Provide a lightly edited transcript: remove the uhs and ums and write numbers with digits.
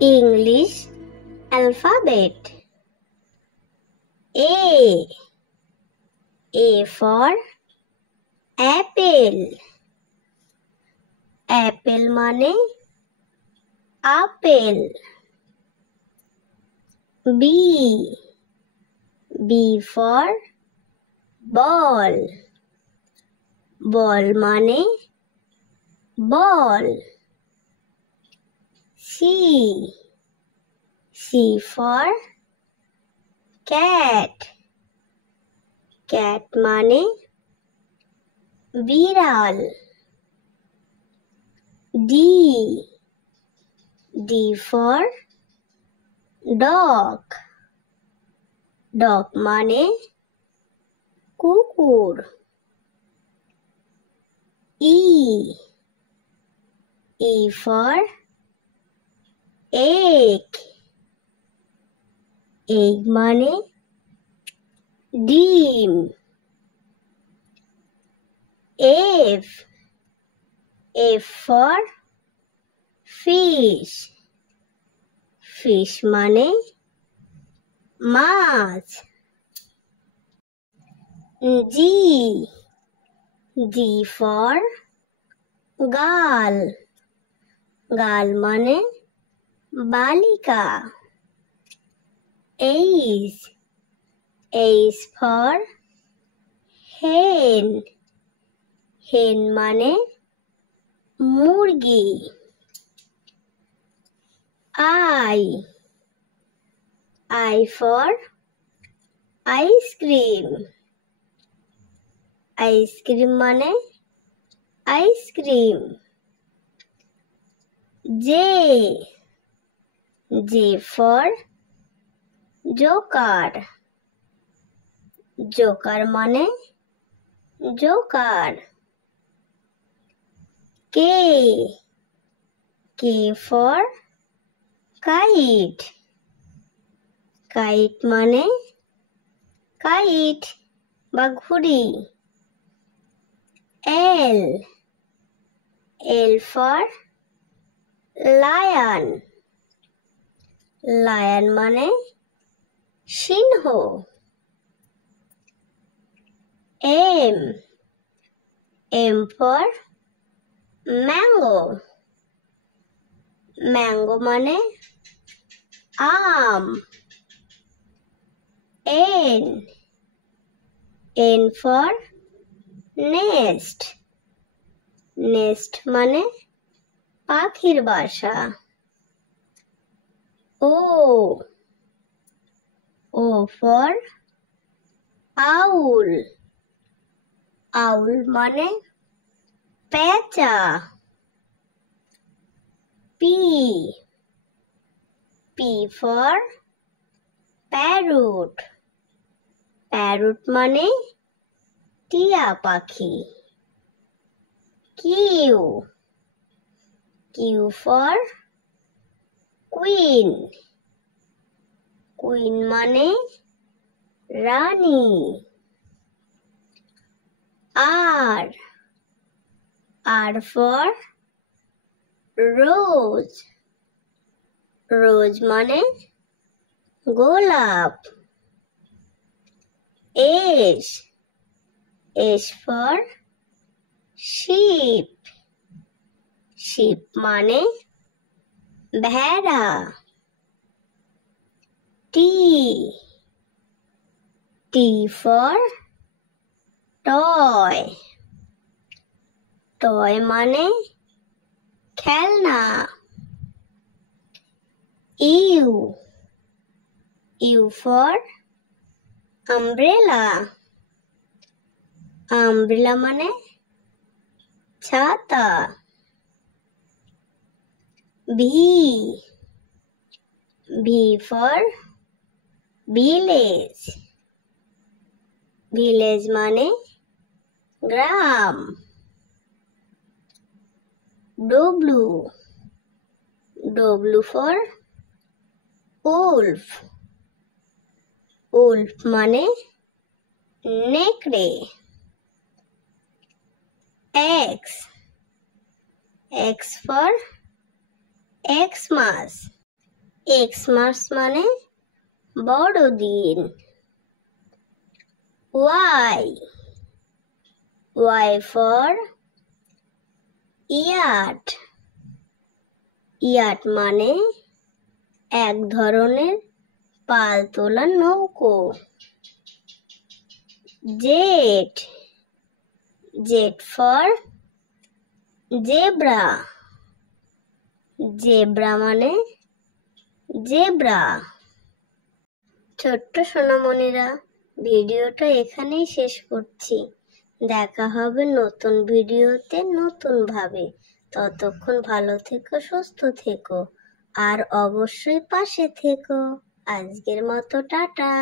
English alphabet. A. A for apple. Apple মানে apple. B. B for ball. Ball মানে বল। C. C for cat. Cat মানে বিড়াল। D. D for dog. Dog মানে কুকুর। E. E for egg. Egg মানে ডিম। F. F for fish. Fish মানে মাছ। G. G for girl. Girl মানে বালিকা। H. H for hen. Hen মানে মুরগি। I. I for ice cream. Ice cream মানে ice cream. J. J for joker. Joker মানে Joker. K. K for kite. Kite মানে kite বা ঘুড়ি। L. L for lion. Lion মানে সিংহ। M. M for mango. Mango মানে আম। N. N for nest. Nest মানে পাখির বাসা। O. O for owl. Owl মানে পেঁচা। P. P for parrot. Parrot মানে টিয়া পাখি। Q. Q for queen. Queen মানে রানী। R. R for rose. Rose মানে গোলাপ। S. S for sheep. Sheep মানে ভেড়া। T. T for toy. Toy মানে খেলনা। U. U for umbrella. Umbrella মানে ছাতা। V. V for village. Village মানে গ্রাম। W. W for wolf. Wolf মানে নেকড়ে। X. X for Xmas. Xmas মানে বড়দিন। Y, Y for yacht. Yacht মানে এক ধরনের পাল তোলা নৌকো। Z, Z for zebra. Zebra মানে জেব্রা। ছোট্ট সোনামণিরা, ভিডিওটা এখানেই শেষ করছি। দেখা হবে নতুন ভিডিওতে নতুন ভাবে। ততক্ষণ ভালো থেকো, সুস্থ থেকো, আর অবশ্যই পাশে থেকো। আজকের মতো টাটা।